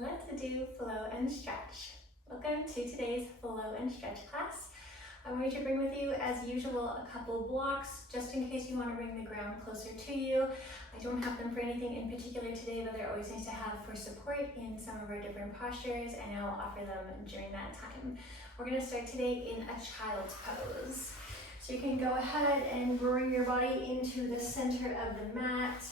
Let's do flow and stretch. Welcome to today's flow and stretch class. I'm going to bring with you, as usual, a couple blocks just in case you want to bring the ground closer to you. I don't have them for anything in particular today, but they're always nice to have for support in some of our different postures, and I'll offer them during that time. We're going to start today in a child's pose. So you can go ahead and bring your body into the center of the mat.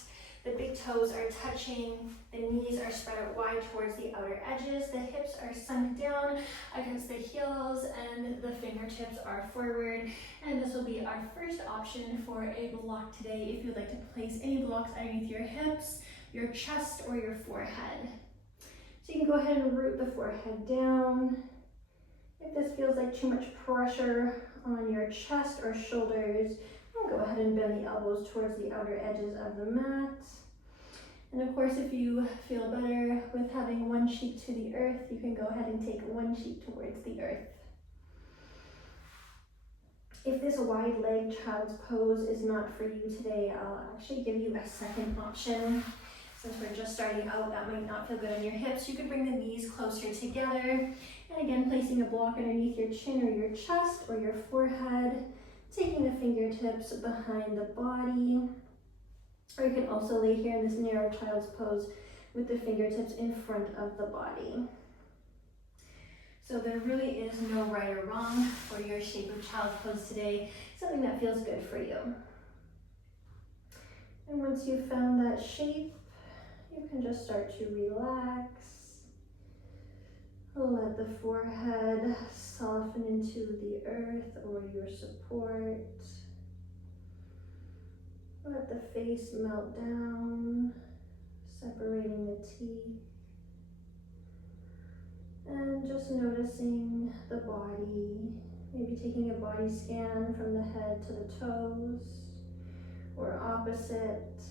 The big toes are touching, the knees are spread out wide towards the outer edges, the hips are sunk down against the heels, and the fingertips are forward. And this will be our first option for a block today if you'd like to place any blocks underneath your hips, your chest, or your forehead. So you can go ahead and root the forehead down. If this feels like too much pressure on your chest or shoulders, go ahead and bend the elbows towards the outer edges of the mat. And of course, if you feel better with having one cheek to the earth, you can go ahead and take one cheek towards the earth. If this wide leg child's pose is not for you today, I'll actually give you a second option. Since we're just starting out, that might not feel good on your hips. You could bring the knees closer together. And again, placing a block underneath your chin or your chest or your forehead. Taking the fingertips behind the body, or you can also lay here in this narrow child's pose with the fingertips in front of the body. So there really is no right or wrong for your shape of child's pose today, something that feels good for you. And once you've found that shape, you can just start to relax. Let the forehead soften into the earth or your support. Let the face melt down, separating the teeth. And just noticing the body, maybe taking a body scan from the head to the toes, or opposite,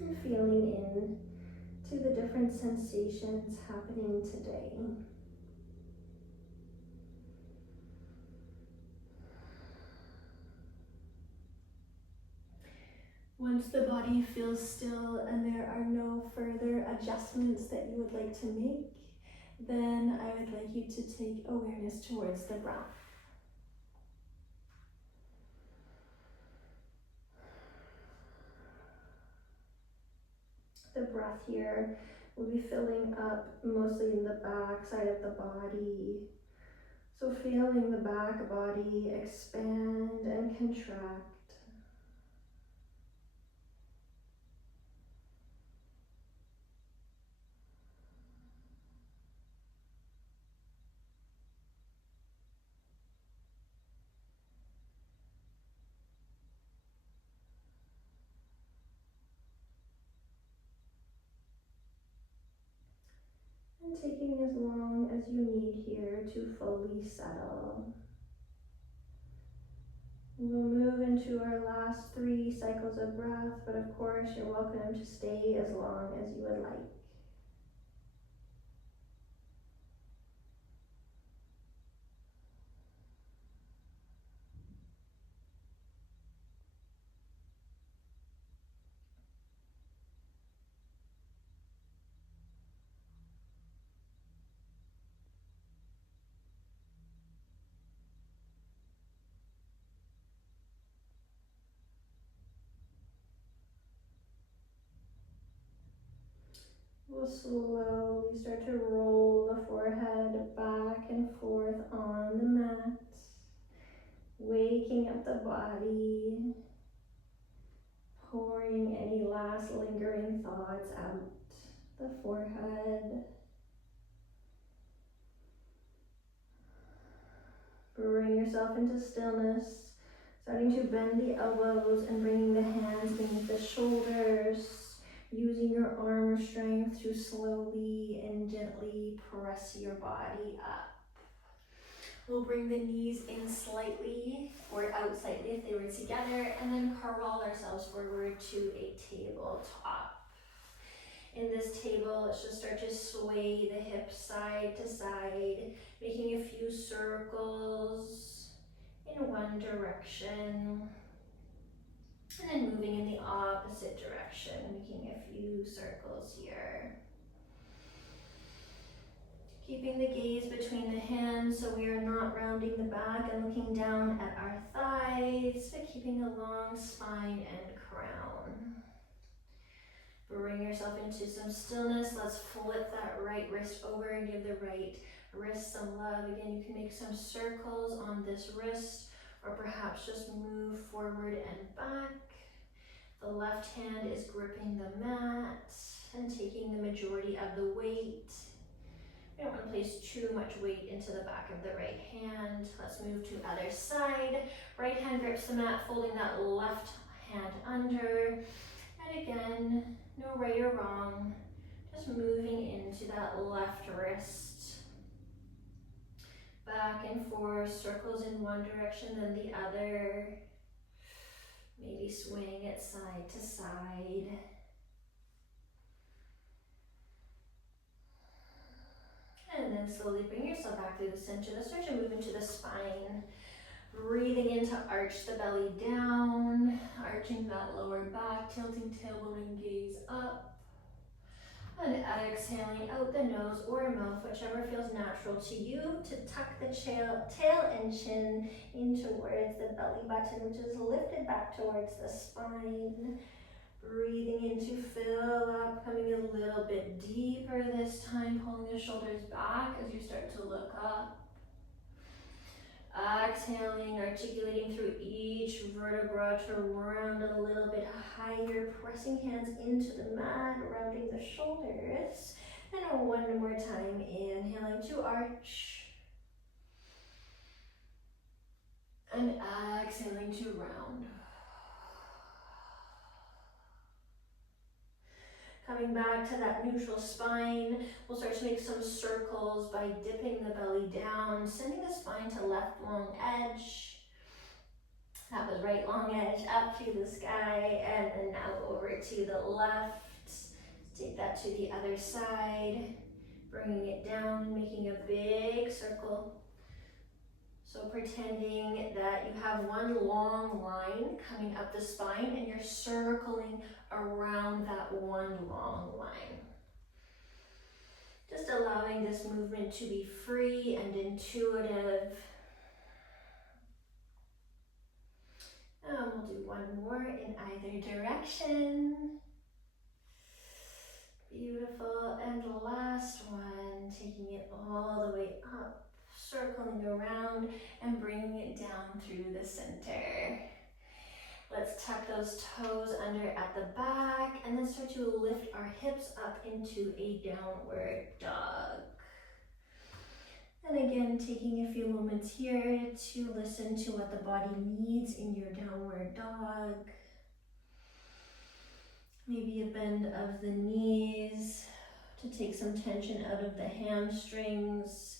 and feeling in to the different sensations happening today. Once the body feels still and there are no further adjustments that you would like to make, then I would like you to take awareness towards the breath. The breath here will be filling up mostly in the back side of the body. So feeling the back body expand and contract. And taking as long as you need here to fully settle. We'll move into our last 3 cycles of breath, but of course you're welcome to stay as long as you would like. We'll slowly start to roll the forehead back and forth on the mat, waking up the body, pouring any last lingering thoughts out the forehead. Bring yourself into stillness, starting to bend the elbows and bringing the hands beneath the shoulders. Using your arm strength to slowly and gently press your body up. We'll bring the knees in slightly or out slightly if they were together, and then crawl ourselves forward to a tabletop. In this table, let's just start to sway the hips side to side, making a few circles in one direction. And then moving in the opposite direction, making a few circles here. Keeping the gaze between the hands so we are not rounding the back and looking down at our thighs, but keeping a long spine and crown. Bring yourself into some stillness. Let's flip that right wrist over and give the right wrist some love. Again, you can make some circles on this wrist or perhaps just move forward and back. The left hand is gripping the mat and taking the majority of the weight. We don't want to place too much weight into the back of the right hand. Let's move to other side. Right hand grips the mat, folding that left hand under. And again, no right or wrong, just moving into that left wrist. Back and forth, circles in one direction, then the other. Maybe swing it side to side. And then slowly bring yourself back through the center. Let's start to move into the spine. Breathing in to arch the belly down, arching that lower back, tilting tailbone and gaze up. And exhaling out the nose or mouth, whichever feels natural to you, to tuck the tail and chin in towards the belly button, which is lifted back towards the spine. Breathing in to fill up, coming a little bit deeper this time, pulling the shoulders back as you start to look up. Exhaling, articulating through each vertebra to round a little bit higher, pressing hands into the mat, rounding the shoulders. And one more time, inhaling to arch. And exhaling to round. Coming back to that neutral spine, we'll start to make some circles by dipping the belly down, sending the spine to left long edge. That was right long edge up to the sky, and then now over to the left. Take that to the other side, bringing it down, making a big circle. So pretending that you have one long line coming up the spine and you're circling around that one long line. Just allowing this movement to be free and intuitive. And we'll do one more in either direction. Beautiful. And the last one, taking it all the way up, circling around and bringing it down through the center. Let's tuck those toes under at the back and then start to lift our hips up into a downward dog. And again, taking a few moments here to listen to what the body needs in your downward dog. Maybe a bend of the knees to take some tension out of the hamstrings.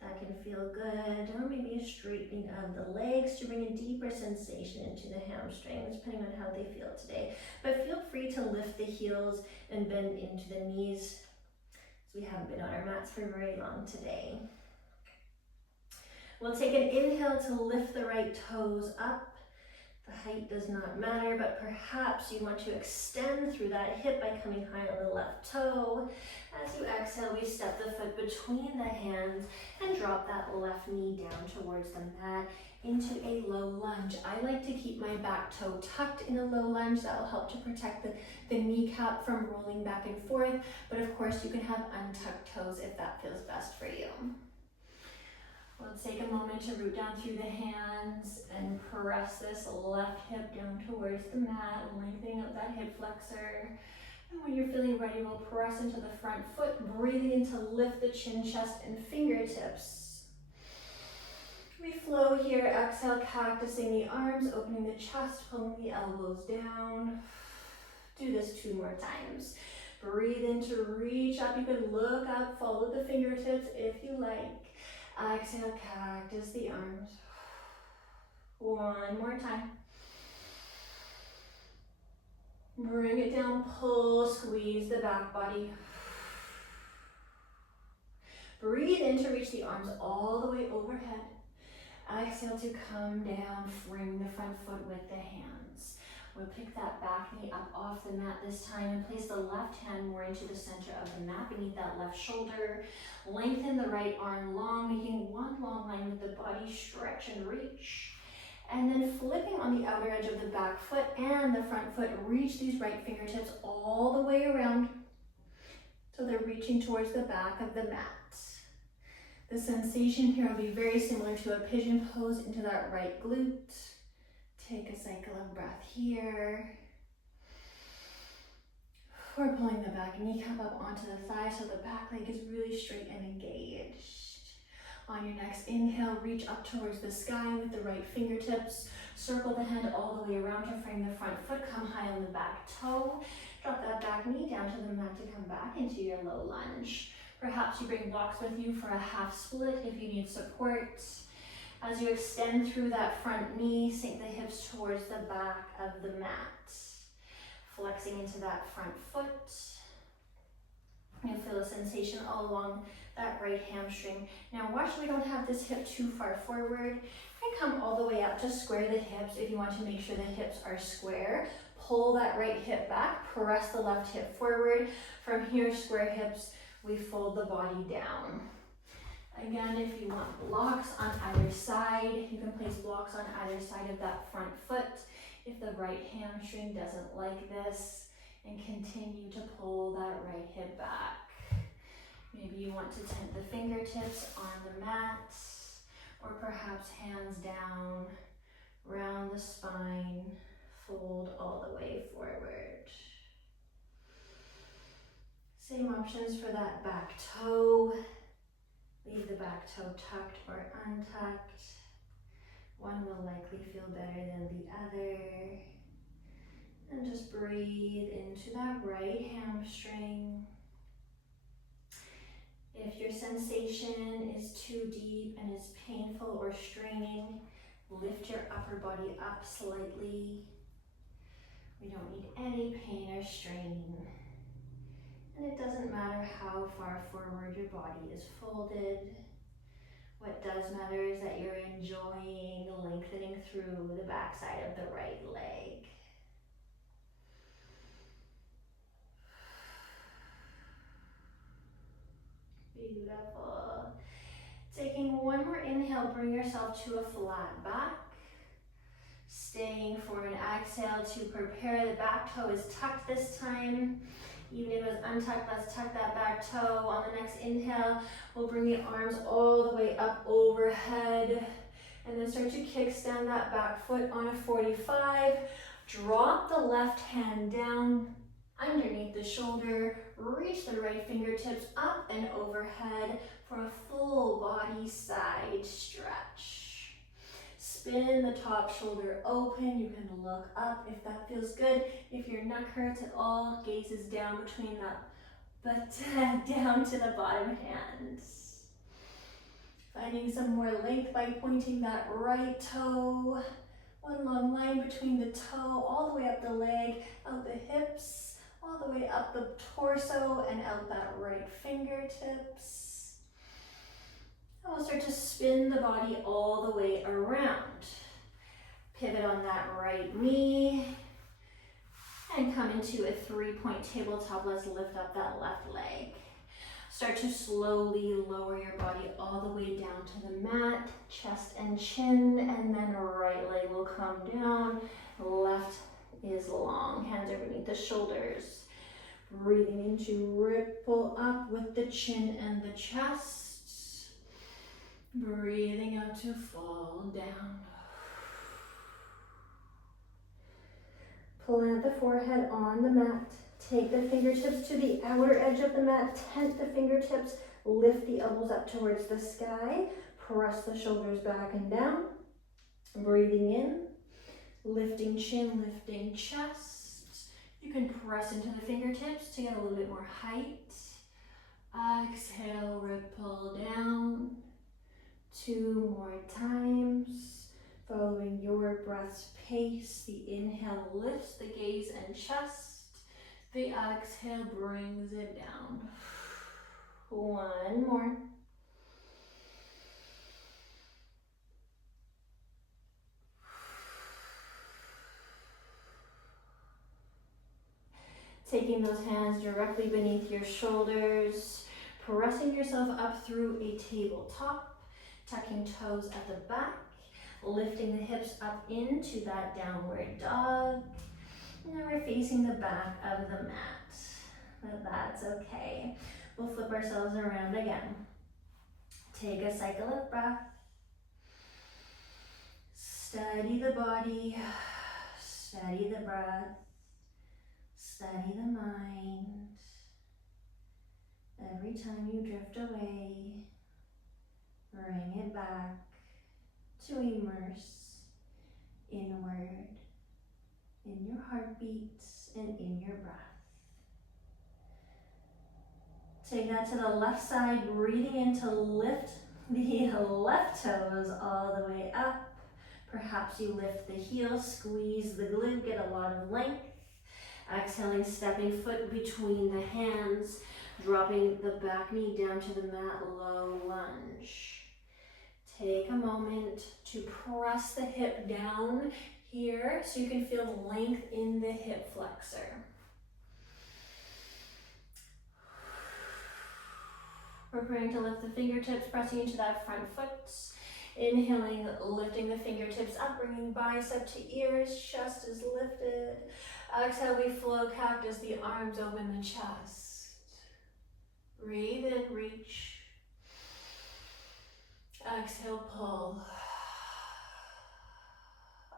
That can feel good. Or maybe a straightening of the legs to bring a deeper sensation into the hamstrings, depending on how they feel today. But feel free to lift the heels and bend into the knees, as we haven't been on our mats for very long today. We'll take an inhale to lift the right toes up. The height does not matter, but perhaps you want to extend through that hip by coming high on the left toe. As you exhale, we step the foot between the hands and drop that left knee down towards the mat into a low lunge. I like to keep my back toe tucked in a low lunge. That will help to protect the kneecap from rolling back and forth. But of course, you can have untucked toes if that feels best for you. Let's take a moment to root down through the hands and press this left hip down towards the mat, lengthening up that hip flexor. And when you're feeling ready, we'll press into the front foot, breathing in to lift the chin, chest, and fingertips. We flow here, exhale, cactusing the arms, opening the chest, pulling the elbows down. Do this 2 more times. Breathe in to reach up. You can look up, follow the fingertips if you like. Exhale, cactus the arms. 1 more time. Bring it down, pull, squeeze the back body. Breathe in to reach the arms all the way overhead. Exhale to come down, frame the front foot with the hands. We'll pick that back knee up off the mat this time and place the left hand more into the center of the mat beneath that left shoulder. Lengthen the right arm long, making one long line with the body, stretch and reach. And then flipping on the outer edge of the back foot and the front foot, reach these right fingertips all the way around so they're reaching towards the back of the mat. The sensation here will be very similar to a pigeon pose into that right glute. Take a cycle of breath here. We're pulling the back kneecap up onto the thigh so the back leg is really straight and engaged. On your next inhale, reach up towards the sky with the right fingertips. Circle the head all the way around to frame the front foot. Come high on the back toe. Drop that back knee down to the mat to come back into your low lunge. Perhaps you bring blocks with you for a half split if you need support. As you extend through that front knee, sink the hips towards the back of the mat. Flexing into that front foot. You'll feel a sensation all along that right hamstring. Now watch we don't have this hip too far forward. And come all the way up to square the hips if you want to make sure the hips are square. Pull that right hip back, press the left hip forward. From here, square hips, we fold the body down. Again, if you want blocks on either side, you can place blocks on either side of that front foot. If the right hamstring doesn't like this, and continue to pull that right hip back. Maybe you want to tent the fingertips on the mat, or perhaps hands down, round the spine, fold all the way forward. Same options for that back toe. Leave the back toe tucked or untucked. One will likely feel better than the other. And just breathe into that right hamstring. If your sensation is too deep and is painful or straining, lift your upper body up slightly. We don't need any pain or strain. And it doesn't matter how far forward your body is folded. What does matter is that you're enjoying the lengthening through the backside of the right leg. Beautiful. Taking one more inhale, bring yourself to a flat back. Staying for an exhale to prepare. The back toe is tucked this time. Even if it's untucked, let's tuck that back toe. On the next inhale, we'll bring the arms all the way up overhead. And then start to kickstand that back foot on a 45. Drop the left hand down underneath the shoulder. Reach the right fingertips up and overhead for a full body side stretch. Spin the top shoulder open. You can look up if that feels good. If your neck hurts at all, gaze is down between that butt down to the bottom hands. Finding some more length by pointing that right toe. One long line between the toe, all the way up the leg, out the hips, all the way up the torso and out that right fingertips. And we'll start to spin the body all the way around. Pivot on that right knee and come into a 3-point tabletop. Let's lift up that left leg. Start to slowly lower your body all the way down to the mat, chest and chin, and then right leg will come down. Left is long, hands are beneath the shoulders. Breathing in to ripple up with the chin and the chest. Breathing out to fall down. Plant the forehead on the mat. Take the fingertips to the outer edge of the mat. Tent the fingertips. Lift the elbows up towards the sky. Press the shoulders back and down. Breathing in. Lifting chin, lifting chest. You can press into the fingertips to get a little bit more height. Exhale, ripple down. 2 more times. Following your breath's pace, the inhale lifts the gaze and chest. The exhale brings it down. 1 more. Taking those hands directly beneath your shoulders, pressing yourself up through a tabletop, tucking toes at the back, lifting the hips up into that downward dog. And then we're facing the back of the mat, but that's okay. We'll flip ourselves around again. Take a cycle of breath. Steady the body, steady the breath, steady the mind. Every time you drift away, bring it back to immerse inward in your heartbeats and in your breath. Take that to the left side, breathing in to lift the left toes all the way up. Perhaps you lift the heel, squeeze the glute, get a lot of length. Exhaling, stepping foot between the hands, dropping the back knee down to the mat, low lunge. Take a moment to press the hip down here so you can feel the length in the hip flexor. Preparing to lift the fingertips, pressing into that front foot. Inhaling, lifting the fingertips up, bringing bicep to ears, chest is lifted. Exhale, we flow cactus, the arms open the chest. Breathe in, reach. Exhale, pull.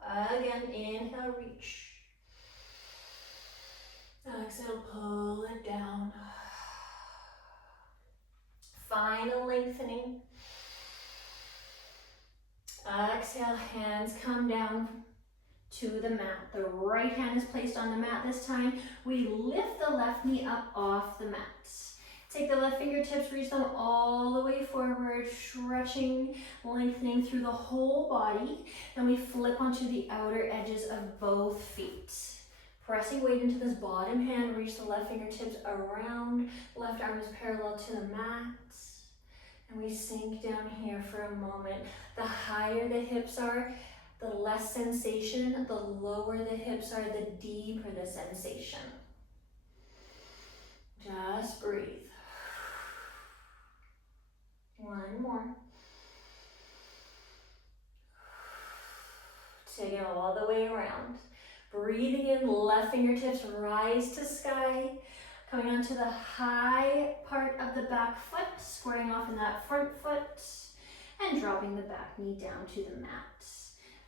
Again, inhale, reach. Exhale, pull it down. Final lengthening. Exhale, hands come down to the mat. The right hand is placed on the mat this time. We lift the left knee up off the mat. Take the left fingertips, reach them all the way forward, stretching, lengthening through the whole body. Then we flip onto the outer edges of both feet. Pressing weight into this bottom hand, reach the left fingertips around. Left arm is parallel to the mat. And we sink down here for a moment. The higher the hips are, the less sensation. The lower the hips are, the deeper the sensation. Just breathe. One more. Take it all the way around. Breathing in, left fingertips rise to sky. Coming onto the high part of the back foot, squaring off in that front foot, and dropping the back knee down to the mat.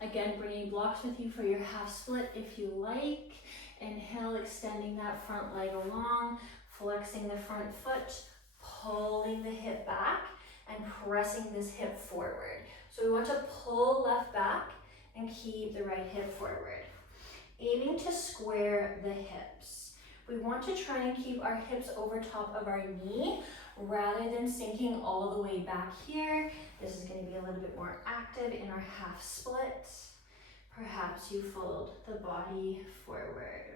Again, bringing blocks with you for your half split if you like. Inhale, extending that front leg along, flexing the front foot, pulling the hip back, and pressing this hip forward. So we want to pull left back and keep the right hip forward. Aiming to square the hips. We want to try and keep our hips over top of our knee rather than sinking all the way back here. This is going to be a little bit more active in our half split. Perhaps you fold the body forward.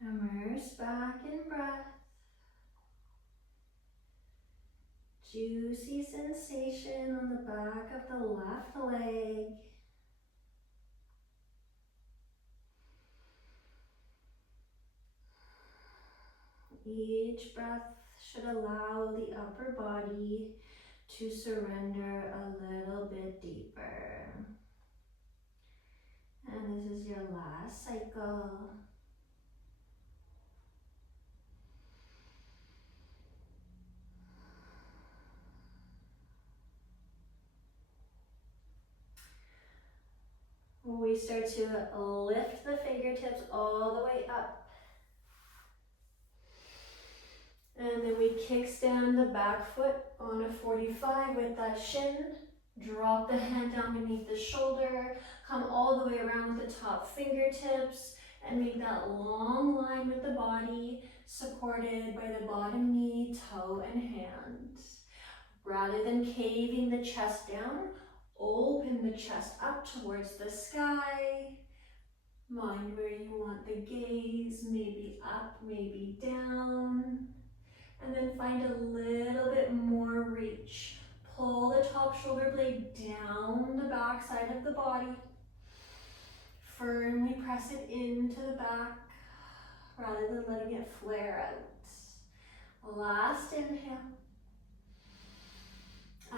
Immerse back in breath. Juicy sensation on the back of the left leg. Each breath should allow the upper body to surrender a little bit deeper. And this is your last cycle. We start to lift the fingertips all the way up. And then we kickstand the back foot on a 45 with that shin. Drop the hand down beneath the shoulder. Come all the way around with the top fingertips and make that long line with the body supported by the bottom knee, toe, and hand. Rather than caving the chest down, open the chest up towards the sky. Mind where you want the gaze, maybe up, maybe down. And then find a little bit more reach. Pull the top shoulder blade down the back side of the body. Firmly press it into the back rather than letting it flare out. Last inhale.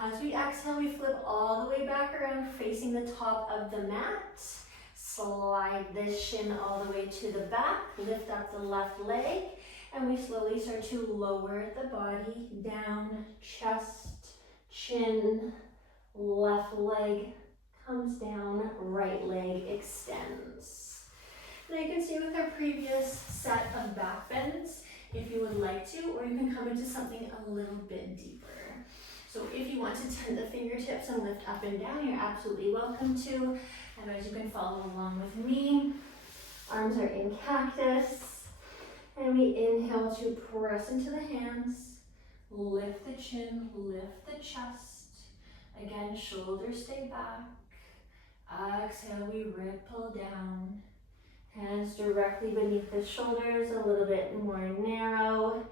As we exhale, we flip all the way back around, facing the top of the mat. Slide this shin all the way to the back. Lift up the left leg. And we slowly start to lower the body down, chest, chin, left leg comes down, right leg extends. Now you can see with our previous set of back bends, if you would like to, or you can come into something a little bit deeper. So if you want to turn the fingertips and lift up and down, you're absolutely welcome to. Otherwise you can follow along with me. Arms are in cactus. And we inhale to press into the hands, lift the chin, lift the chest. Again, shoulders stay back. Exhale, we ripple down. Hands directly beneath the shoulders, a little bit more narrow.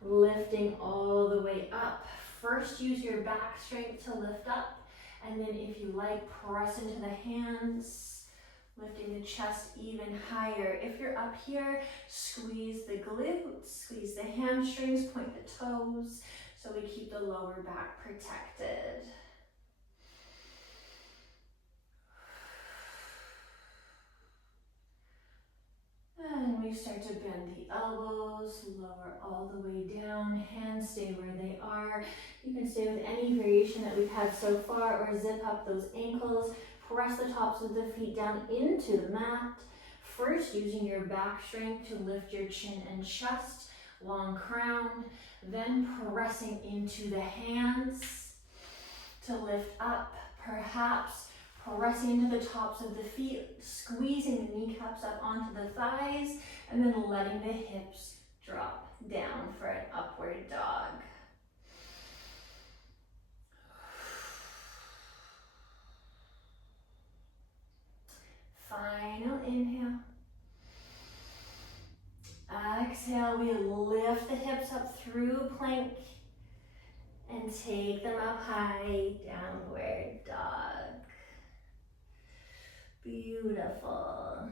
Lifting all the way up. First, use your back strength to lift up. And then if you like, press into the hands. Lifting the chest even higher. If you're up here, squeeze the glutes, squeeze the hamstrings, point the toes, so we keep the lower back protected. And we start to bend the elbows, lower all the way down, hands stay where they are. You can stay with any variation that we've had so far, or zip up those ankles. Press the tops of the feet down into the mat. First, using your back strength to lift your chin and chest, long crown. Then pressing into the hands to lift up. Perhaps pressing into the tops of the feet, squeezing the kneecaps up onto the thighs, and then letting the hips drop down for an upward dog. Final inhale. Exhale, we lift the hips up through plank and take them up high, downward dog. Beautiful.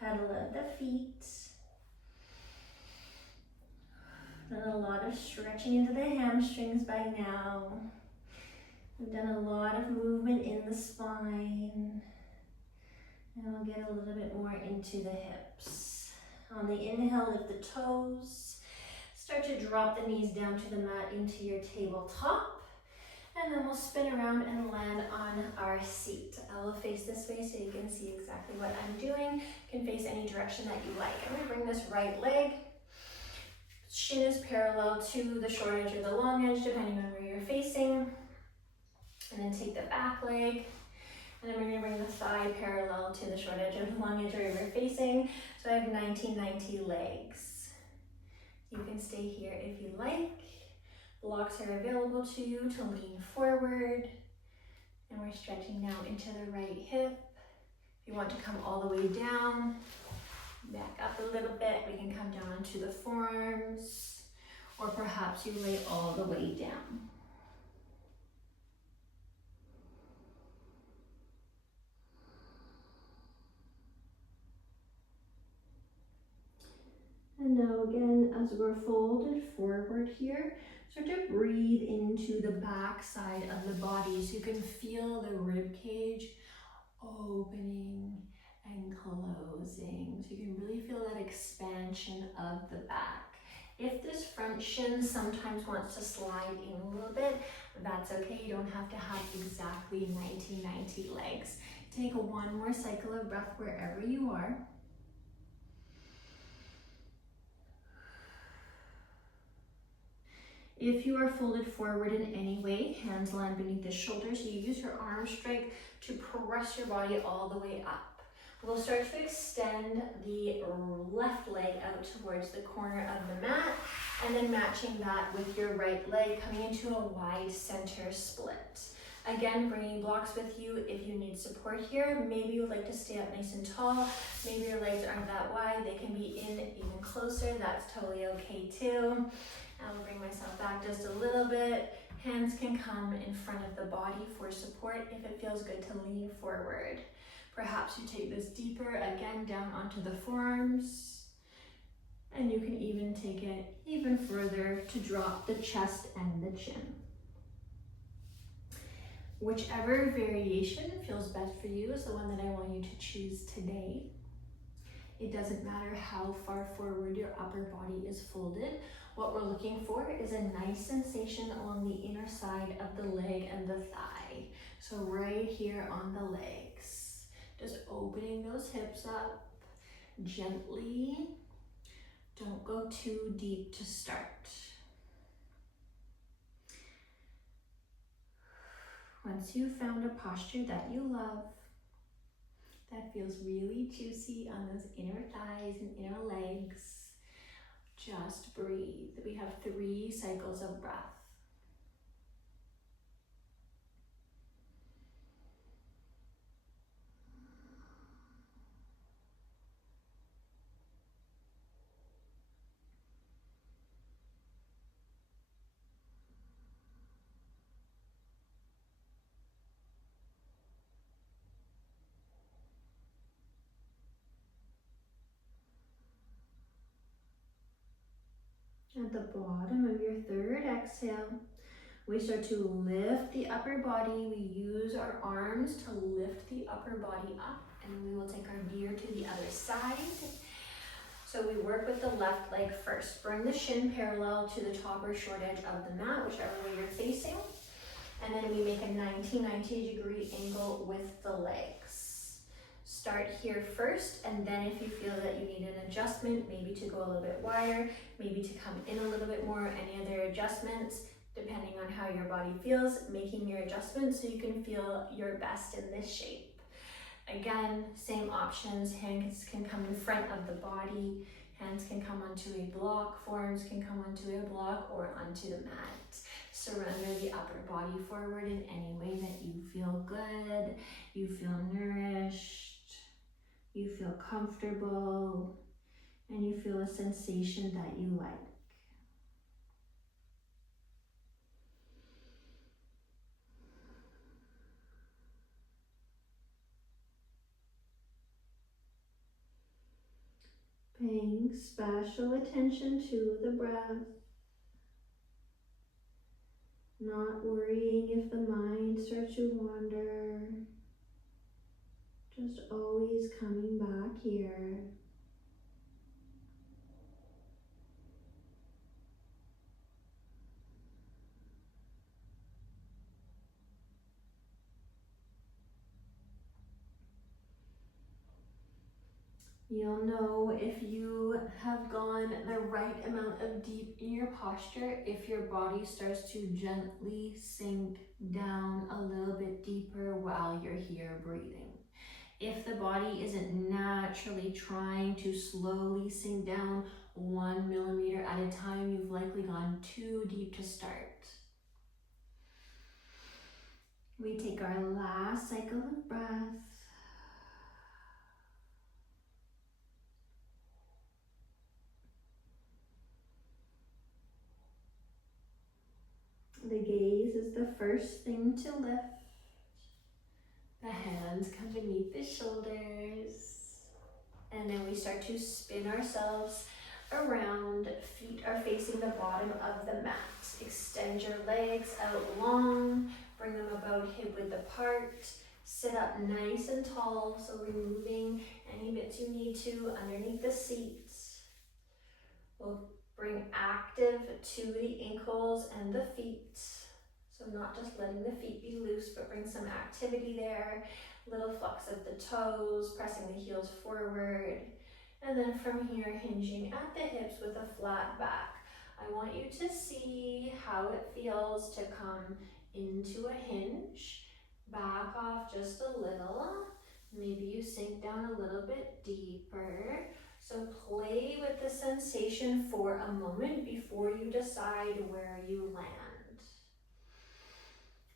Pedal at the feet. Done a lot of stretching into the hamstrings by now. We've done a lot of movement in the spine. And we'll get a little bit more into the hips. On the inhale, lift the toes. Start to drop the knees down to the mat into your tabletop. And then we'll spin around and land on our seat. I will face this way so you can see exactly what I'm doing. You can face any direction that you like. I'm gonna bring this right leg. Shin is parallel to the short edge or the long edge, depending on where you're facing. And then take the back leg. And then we're going to bring the thigh parallel to the short edge or the long edge where you're facing. So I have 1990 legs. You can stay here if you like. Blocks are available to you to lean forward. And we're stretching now into the right hip. If you want to come all the way down, back up a little bit, we can come down to the forearms. Or perhaps you lay all the way down. And now again, as we're folded forward here, start to breathe into the back side of the body so you can feel the rib cage opening and closing. So you can really feel that expansion of the back. If this front shin sometimes wants to slide in a little bit, that's okay. You don't have to have exactly 90 legs. Take one more cycle of breath wherever you are. If you are folded forward in any way, hands land beneath the shoulders, you use your arm strength to press your body all the way up. We'll start to extend the left leg out towards the corner of the mat, and then matching that with your right leg, coming into a wide center split. Again, bringing blocks with you if you need support here. Maybe you would like to stay up nice and tall. Maybe your legs aren't that wide. They can be in even closer. That's totally okay too. I'll bring myself back just a little bit. Hands can come in front of the body for support if it feels good to lean forward. Perhaps you take this deeper, again, down onto the forearms. And you can even take it even further to drop the chest and the chin. Whichever variation feels best for you is the one that I want you to choose today. It doesn't matter how far forward your upper body is folded. What we're looking for is a nice sensation along the inner side of the leg and the thigh. So right here on the legs, just opening those hips up gently. Don't go too deep to start. Once you've found a posture that you love, that feels really juicy on those inner thighs and inner legs, just breathe. We have 3 cycles of breath. At the bottom of your 3rd exhale, we start to lift the upper body. We use our arms to lift the upper body up, and we will take our gear to the other side. So we work with the left leg first. Bring the shin parallel to the top or short edge of the mat, whichever way you're facing. And then we make a 90-degree angle with the legs. Start here first, and then if you feel that you need an adjustment, maybe to go a little bit wider, maybe to come in a little bit more, any other adjustments, depending on how your body feels, making your adjustments so you can feel your best in this shape. Again, same options. Hands can come in front of the body, hands can come onto a block, forearms can come onto a block or onto the mat. Surrender the upper body forward in any way that you feel good, you feel nourished, you feel comfortable, and you feel a sensation that you like. Paying special attention to the breath, not worrying if the mind starts to wander, just always coming back here. You'll know if you have gone the right amount of deep in your posture if your body starts to gently sink down a little bit deeper while you're here breathing. If the body isn't naturally trying to slowly sink down 1 millimeter at a time, you've likely gone too deep to start. We take our last cycle of breath. The gaze is the first thing to lift. The hands come beneath the shoulders. And then we start to spin ourselves around. Feet are facing the bottom of the mat. Extend your legs out long. Bring them about hip width apart. Sit up nice and tall, so removing any bits you need to underneath the seat. We'll bring active to the ankles and the feet. So not just letting the feet be loose, but bring some activity there. Little flex of the toes, pressing the heels forward. And then from here, hinging at the hips with a flat back. I want you to see how it feels to come into a hinge. Back off just a little. Maybe you sink down a little bit deeper. So play with the sensation for a moment before you decide where you land.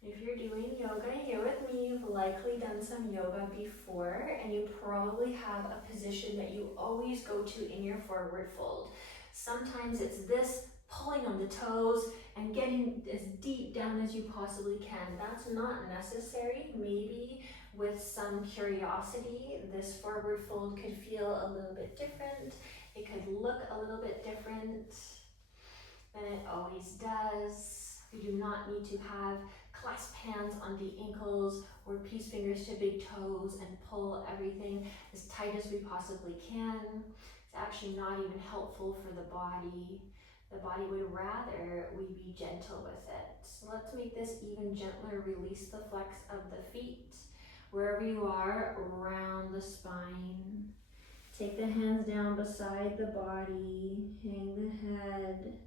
If you're doing yoga here with me, you've likely done some yoga before, and you probably have a position that you always go to in your forward fold. Sometimes it's this pulling on the toes and getting as deep down as you possibly can. That's not necessary. Maybe with some curiosity, this forward fold could feel a little bit different. It could look a little bit different than it always does. We do not need to have clasp hands on the ankles or peace fingers to big toes and pull everything as tight as we possibly can. It's actually not even helpful for the body. The body would rather we be gentle with it. So let's make this even gentler. Release the flex of the feet. Wherever you are, around the spine. Take the hands down beside the body. Hang the head.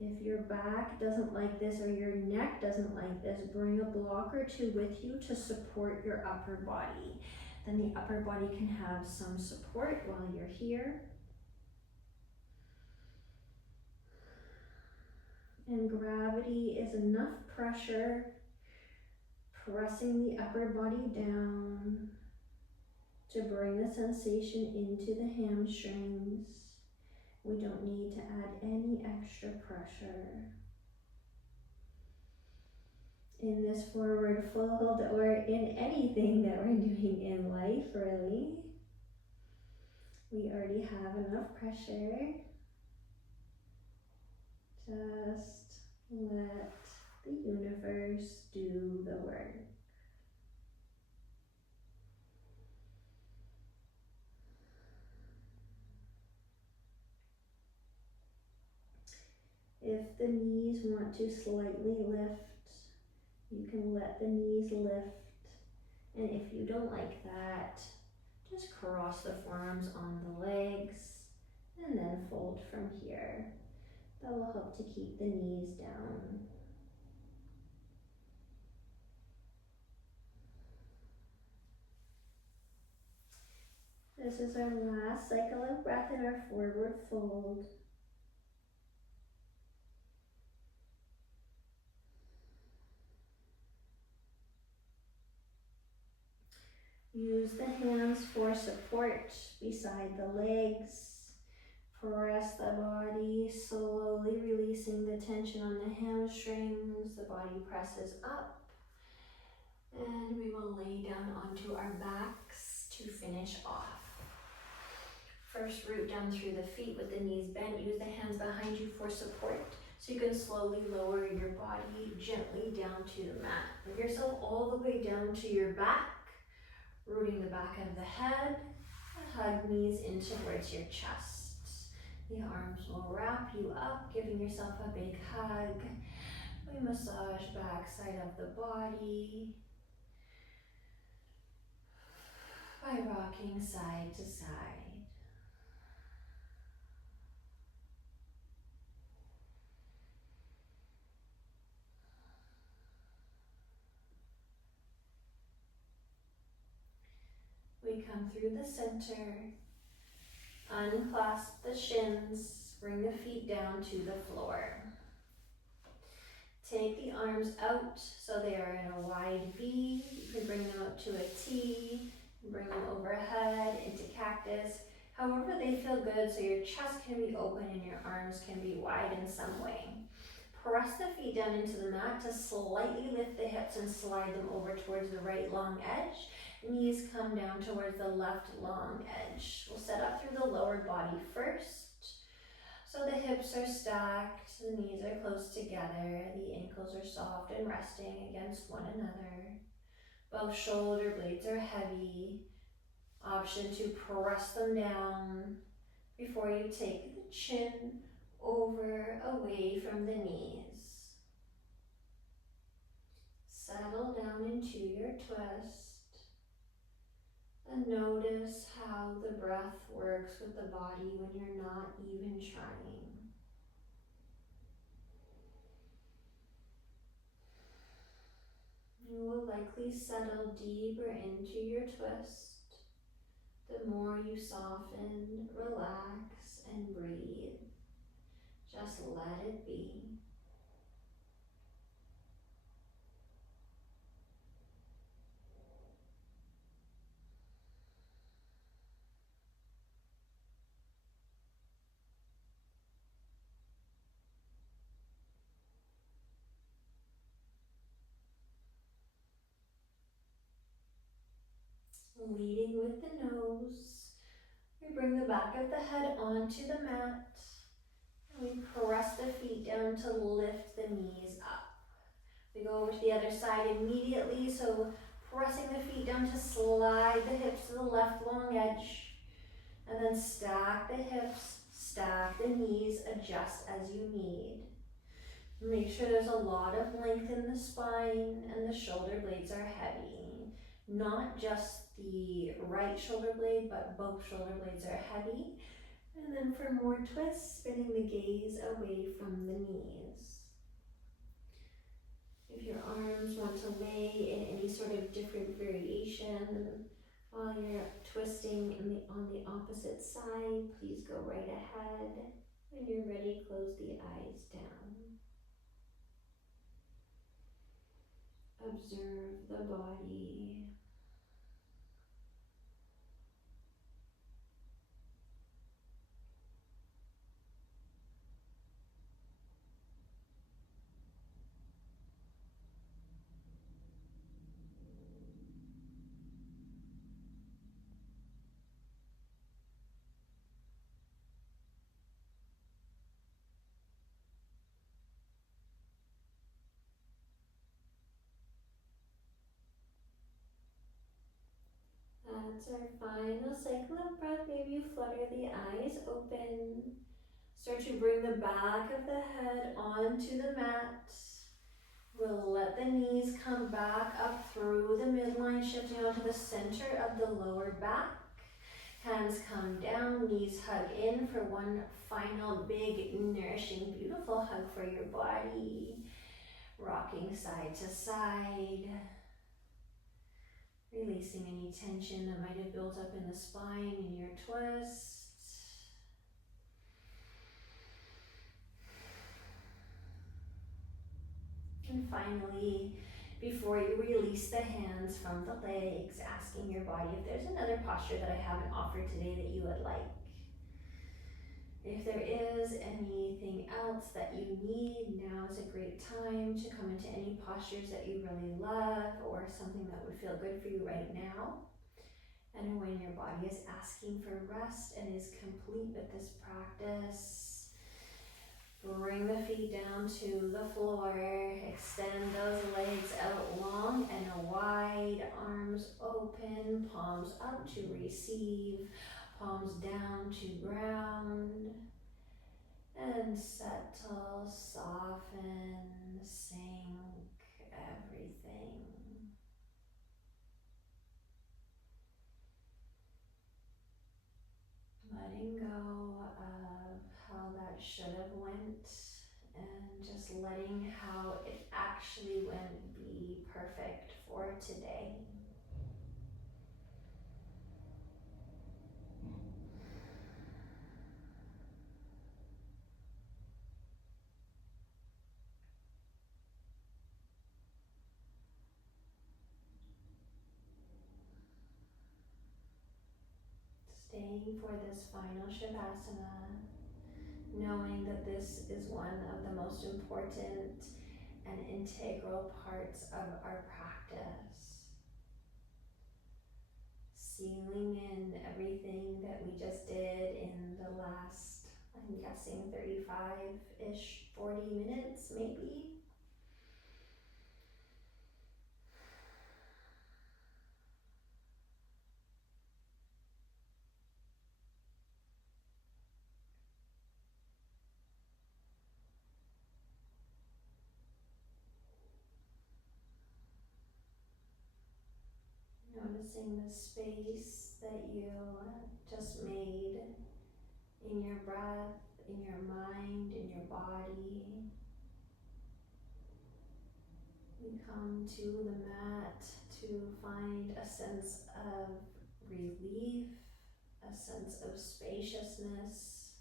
If your back doesn't like this or your neck doesn't like this, bring a block or two with you to support your upper body. Then the upper body can have some support while you're here. And gravity is enough pressure pressing the upper body down to bring the sensation into the hamstrings. We don't need to add any extra pressure. In this forward fold or in anything that we're doing in life, really, we already have enough pressure. Just let the universe do the work. If the knees want to slightly lift, you can let the knees lift. And if you don't like that, just cross the forearms on the legs and then fold from here. That will help to keep the knees down. This is our last cycle of breath in our forward fold. Use the hands for support beside the legs. Press the body, slowly releasing the tension on the hamstrings. The body presses up. And we will lay down onto our backs to finish off. First, root down through the feet with the knees bent. Use the hands behind you for support. So you can slowly lower your body gently down to the mat. Bring yourself all the way down to your back, rooting the back of the head. Hug knees in towards your chest. The arms will wrap you up, giving yourself a big hug. We massage back side of the body by rocking side to side. We come through the center, unclasp the shins, bring the feet down to the floor. Take the arms out so they are in a wide V. You can bring them up to a T, bring them overhead into cactus. However they feel good, so your chest can be open and your arms can be wide in some way. Press the feet down into the mat to slightly lift the hips and slide them over towards the right long edge. Knees come down towards the left long edge. We'll set up through the lower body first. So the hips are stacked, the knees are close together, the ankles are soft and resting against one another. Both shoulder blades are heavy. Option to press them down before you take the chin over, away from the knees. Settle down into your twist. And notice how the breath works with the body when you're not even trying. You will likely settle deeper into your twist the more you soften, relax, and breathe. Just let it be. Leading with the nose. We bring the back of the head onto the mat. And we press the feet down to lift the knees up. We go over to the other side immediately, so pressing the feet down to slide the hips to the left long edge. And then stack the hips, stack the knees, adjust as you need. Make sure there's a lot of length in the spine and the shoulder blades are heavy. Not just the right shoulder blade, but both shoulder blades are heavy. And then for more twists, spinning the gaze away from the knees. If your arms want to lay in any sort of different variation while you're twisting on the opposite side, please go right ahead. When you're ready, close the eyes down. Observe the body. That's our final cycle of breath. Maybe you flutter the eyes open. Start to bring the back of the head onto the mat. We'll let the knees come back up through the midline, shifting onto the center of the lower back. Hands come down, knees hug in for one final big, nourishing, beautiful hug for your body. Rocking side to side. Releasing any tension that might have built up in the spine in your twist. And finally, before you release the hands from the legs, asking your body if there's another posture that I haven't offered today that you would like. If there is anything else that you need, now is a great time to come into any postures that you really love or something that would feel good for you right now. And when your body is asking for rest and is complete with this practice, bring the feet down to the floor, extend those legs out long and wide, arms open, palms up to receive, palms down to ground, and settle, soften, sink everything. Letting go of how that should have went and just letting how it actually went be perfect for today. Staying for this final Shavasana, knowing that this is one of the most important and integral parts of our practice. Sealing in everything that we just did in the last, I'm guessing 35-ish, 40 minutes maybe. Noticing the space that you just made in your breath, in your mind, in your body. We come to the mat to find a sense of relief, a sense of spaciousness,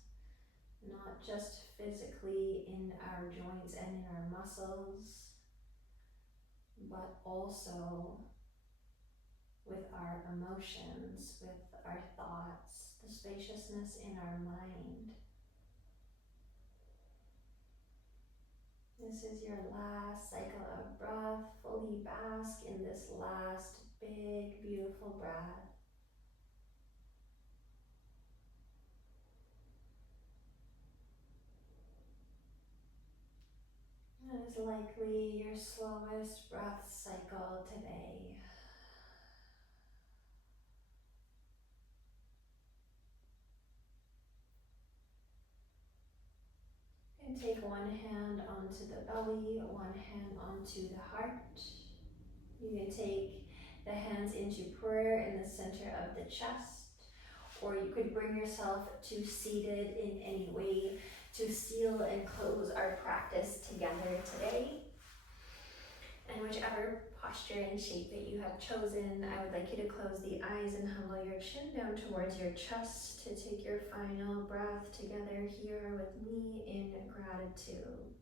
not just physically in our joints and in our muscles, but also with our emotions, with our thoughts, the spaciousness in our mind. This is your last cycle of breath. Fully bask in this last big, beautiful breath. That is likely your slowest breath cycle today. And take one hand onto the belly, one hand onto the heart. You can take the hands into prayer in the center of the chest, or you could bring yourself to seated in any way to seal and close our practice together today. And whichever posture and shape that you have chosen, I would like you to close the eyes and humble your chin down towards your chest to take your final breath together here with me in gratitude.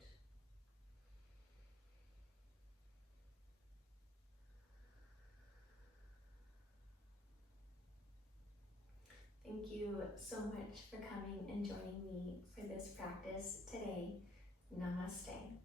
Thank you so much for coming and joining me for this practice today. Namaste.